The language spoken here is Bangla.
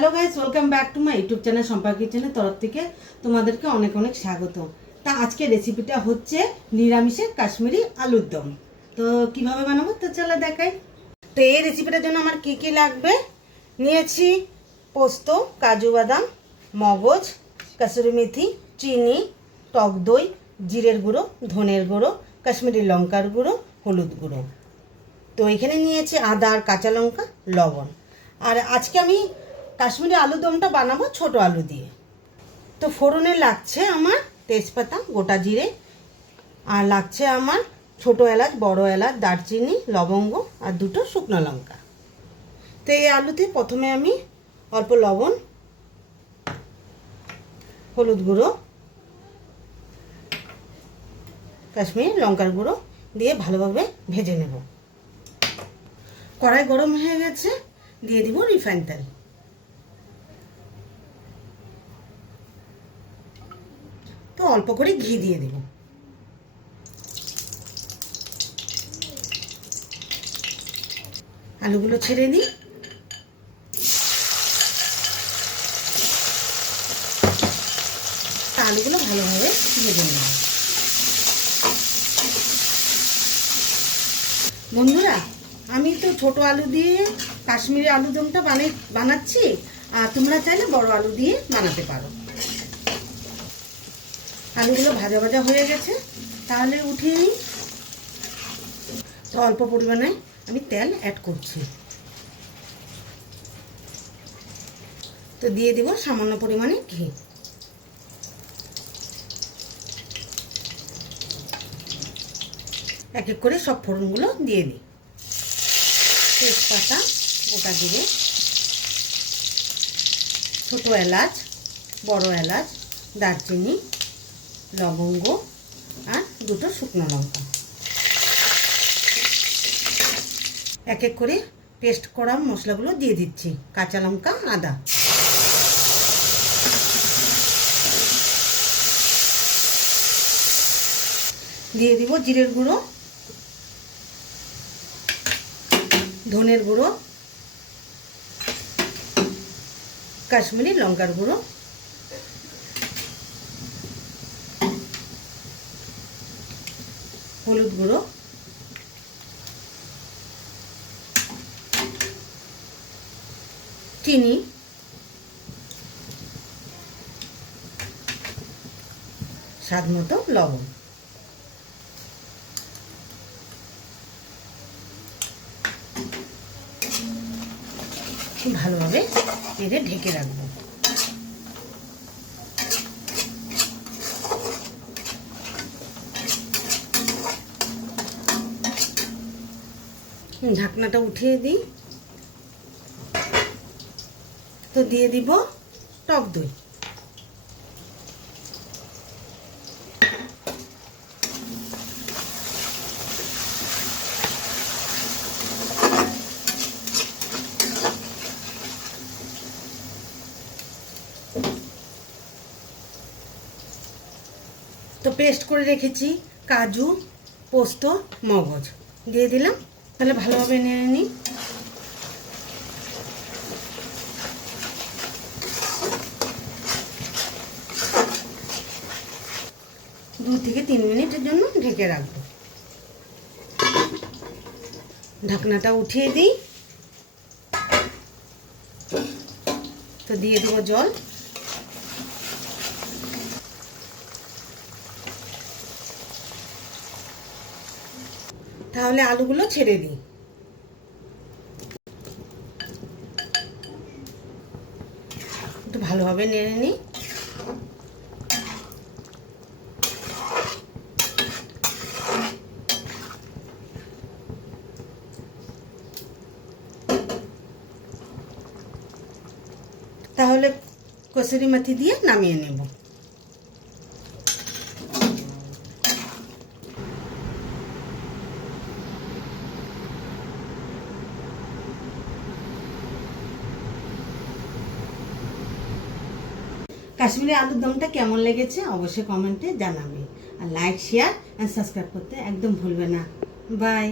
Hello guys, welcome back to my YouTube channel Sampa কিচেনের তরফ থেকে তোমাদেরকে অনেক অনেক স্বাগত। তা আজকে রেসিপিটা হচ্ছে নিরামিষের কাশ্মীরি আলুর দম। তো কিভাবে বানাবো তো চলো দেখাই। তো এই রেসিপিটার জন্য আমার কি কি লাগবে, নিয়েছি পোস্ত, কাজু বাদাম, মগজ, কসুরি মেথি, চিনি, টক দই, জিরের গুঁড়ো, ধনের গুঁড়ো, কাশ্মীরি লঙ্কার গুঁড়ো, হলুদ গুঁড়ো। তো এখানে নিয়েছি আদা আর কাঁচা লঙ্কা, লবণ। আর আজকে আমি কাশ্মীরি আলু দমটা বানাবো ছোট আলু দিয়ে। তো ফোড়নে লাগছে আমার তেজপাতা, গোটা জিরে, আর লাগছে আমার ছোট এলাচ, বড় এলাচ, দারচিনি, লবঙ্গ আর দুটো শুকনো লঙ্কা। তো এই আলুতে প্রথমে আমি অল্প লবণ, হলুদ গুঁড়ো, কাশ্মীরি লঙ্কার গুঁড়ো দিয়ে ভালোভাবে ভেজে নেব। কড়াই গরম হয়ে গেছে, দিয়ে দিব রিফাইন তেল। তো অল্প করে ঘি দিয়ে দেব। আলুগুলো ছেড়ে দিই। আলুগুলো ভালোভাবে ভেজে নেব। বন্ধুরা, আমি তো ছোট আলু দিয়ে কাশ্মীরি আলু দমটা বানাচ্ছি, আর তোমরা চাইলে বড় আলু দিয়ে বানাতে পারো। আলুগুলো ভাজা ভাজা হয়ে গেছে, তাহলে উঠিয়ে নিই। তো অল্প পরিমাণে আমি তেল অ্যাড করছি। তো দিয়ে দিব সামান্য পরিমাণে ঘি। এক এক করে সব ফোড়নগুলো দিয়ে দিই। তেজপাতা, গোটা জিরে, ছোট এলাচ, বড় এলাচ, দারচিনি, লবঙ্গ আর দুটো শুকনো লঙ্কা। এক এক করে পেস্ট করা মশলাগুলো দিয়ে দিচ্ছি। কাঁচা লঙ্কা, আদা। দিয়ে দিব জিরের গুঁড়ো, ধনের গুঁড়ো, কাশ্মীরি লঙ্কার গুঁড়ো, হলুদ গুঁড়ো, চিনি, স্বাদ মতো লবণ। ভালোভাবে এদের ঢেকে রাখবো। ঢাকনাটা উঠিয়ে দিই। তো দিয়ে দিব টক দই। তো পেস্ট করে রেখেছি কাজু, পোস্ত, মগজ দিয়ে দিলাম। তাহলে ভালোভাবে নেড়ে নিই। দু থেকে 3 মিনিটের জন্য ঢেকে রাখবো। ঢাকনাটা উঠিয়ে দিই। তো দিয়ে দেবো জল। তাহলে আলুগুলো ছেড়ে দিই। একটু ভালোভাবে নেড়ে নিই। তাহলে কসুরি মেথি দিয়ে নামিয়ে নেব। কাশ্মীরি আলুর দমটা কেমন লেগেছে অবশ্যই কমেন্টে জানাবে। আর লাইক, শেয়ার আর সাবস্ক্রাইব করতে একদম ভুলবে না। বাই।